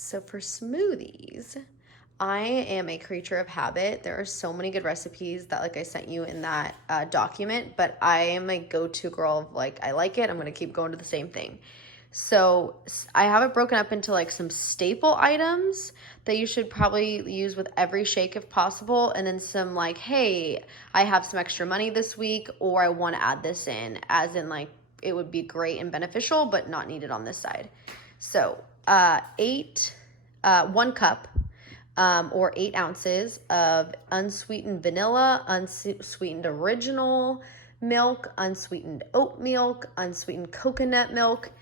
So for smoothies, I am a creature of habit. There are so many good recipes that like I sent you in that document, but I am a go-to girl of like, I like it, I'm gonna keep going to the same thing. So I have it broken up into like some staple items that you should probably use with every shake if possible, and then some like, hey, I have some extra money this week, or I want to add this in, as in like it would be great and beneficial, but not needed on this side. So 1 cup or 8 ounces of unsweetened vanilla, unsweetened original milk, unsweetened oat milk, unsweetened coconut milk.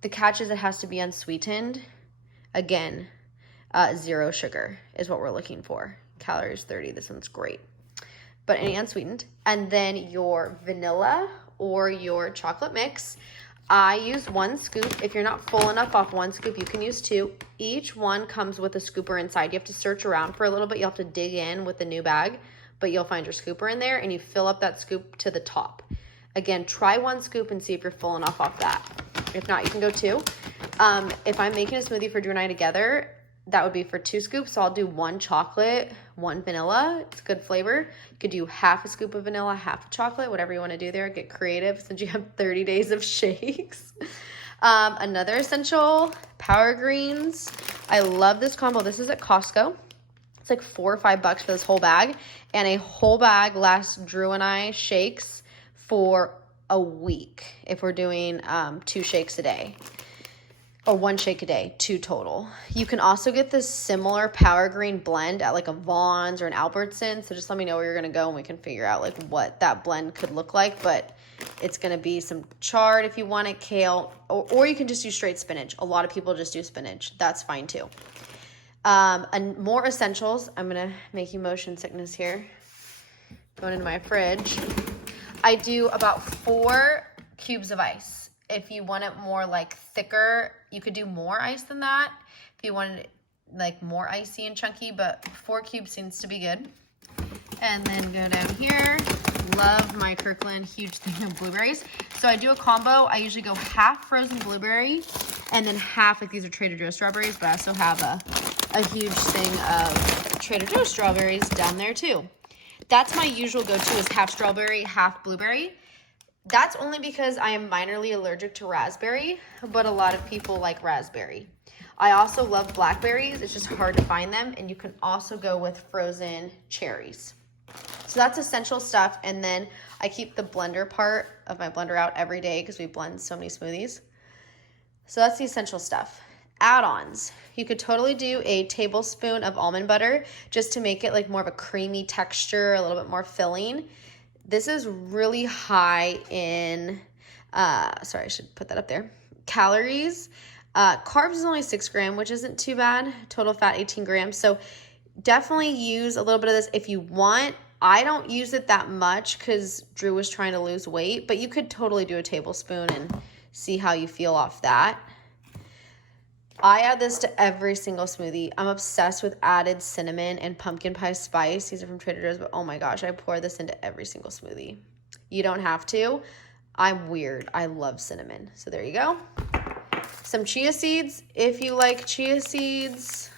The catch is it has to be unsweetened. Again, 0 sugar is what we're looking for. Calories 30, this one's great. But any unsweetened. And then your vanilla or your chocolate mix. I use 1 scoop. If you're not full enough off 1 scoop, you can use 2. Each one comes with a scooper inside. You have to search around for a little bit. You'll have to dig in with the new bag, but you'll find your scooper in there and you fill up that scoop to the top. Again, try 1 scoop and see if you're full enough off that. If not, you can go 2. If I'm making a smoothie for Drew and I together, that would be for 2 scoops. So I'll do 1 chocolate, 1 vanilla. It's good flavor. You could do half a scoop of vanilla, half chocolate, whatever you want to do there. Get creative since you have 30 days of shakes. Another essential, Power Greens. I love this combo. This is at Costco. It's like $4 or $5 for this whole bag. And a whole bag lasts Drew and I shakes for a week if we're doing 2 shakes a day. Or 1 shake a day, 2 total. You can also get this similar Power Green blend at like a Vaughn's or an Albertsons. So just let me know where you're going to go and we can figure out like what that blend could look like. But it's going to be some chard if you want it, kale, or you can just do straight spinach. A lot of people just do spinach. That's fine too. And more essentials. I'm going to make you motion sickness here. Going into my fridge. I do about 4 cubes of ice. If you want it more like thicker, you could do more ice than that. If you wanted it like more icy and chunky, but 4 cubes seems to be good. And then go down here. Love my Kirkland huge thing of blueberries. So I do a combo. I usually go half frozen blueberry and then half, like these are Trader Joe's strawberries, but I also have a huge thing of Trader Joe's strawberries down there too. That's my usual go-to is half strawberry, half blueberry. That's only because I am minorly allergic to raspberry, but a lot of people like raspberry. I also love blackberries. It's just hard to find them, and you can also go with frozen cherries. So that's essential stuff, and then I keep the blender part of my blender out every day because we blend so many smoothies. So that's the essential stuff. Add-ons. You could totally do a tablespoon of almond butter just to make it like more of a creamy texture, a little bit more filling. This is really high in, sorry, I should put that up there, calories. Carbs is only 6 grams, which isn't too bad. Total fat, 18 grams. So definitely use a little bit of this if you want. I don't use it that much because Drew was trying to lose weight, but you could totally do a tablespoon and see how you feel off that. I add this to every single smoothie. I'm obsessed with added cinnamon and pumpkin pie spice. These are from Trader Joe's, but oh my gosh, I pour this into every single smoothie. You don't have to. I'm weird. I love cinnamon. So there you go. Some chia seeds. If you like chia seeds,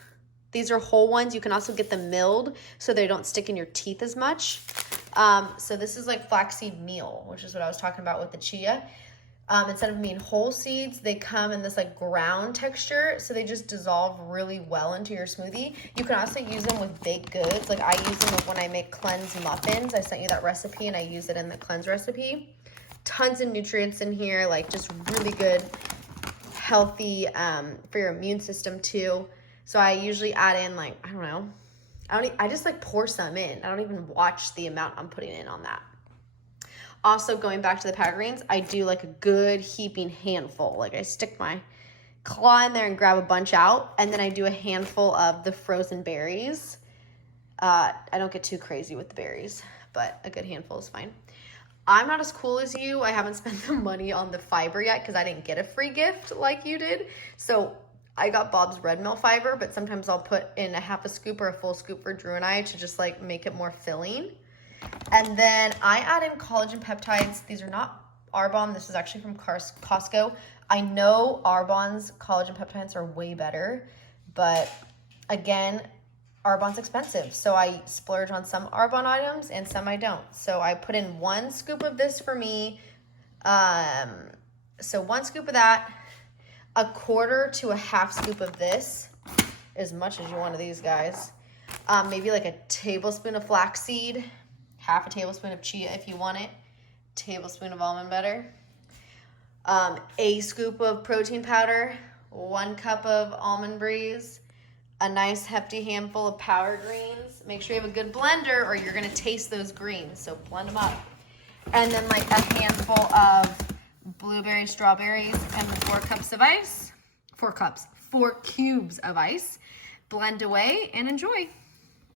these are whole ones. You can also get them milled so they don't stick in your teeth as much. So this is like flaxseed meal, which is what I was talking about with the chia. Instead of being whole seeds, they come in this like ground texture, so they just dissolve really well into your smoothie. You can also use them with baked goods. Like I use them when I make cleanse muffins. I sent you that recipe and I use it in the cleanse recipe. Tons of nutrients in here, like just really good, healthy for your immune system too. So I usually add in like, I don't know, I just like pour some in. I don't even watch the amount I'm putting in on that. Also, going back to the Power Greens, I do like a good heaping handful. Like I stick my claw in there and grab a bunch out, and then I do a handful of the frozen berries. I don't get too crazy with the berries, but a good handful is fine. I'm not as cool as you. I haven't spent the money on the fiber yet because I didn't get a free gift like you did. So I got Bob's Red Mill fiber, but sometimes I'll put in a half a scoop or a full scoop for Drew and I to just like make it more filling. And then I add in collagen peptides. These are not Arbonne. This is actually from Costco. I know Arbonne's collagen peptides are way better, But again, Arbonne's expensive, so I splurge on some Arbonne items and some I don't. So I put in 1 scoop of this for me. So 1 scoop of that, 1/4 to a 1/2 scoop of this, as much as you want of these guys. Maybe like a tablespoon of flaxseed, 1/2 tablespoon of chia if you want it, tablespoon of almond butter, a scoop of protein powder, 1 cup of almond breeze, a nice hefty handful of powdered greens. Make sure you have a good blender or you're gonna taste those greens, so blend them up. And then like a handful of blueberries, strawberries, and 4 cups of ice. 4 cubes of ice. Blend away and enjoy.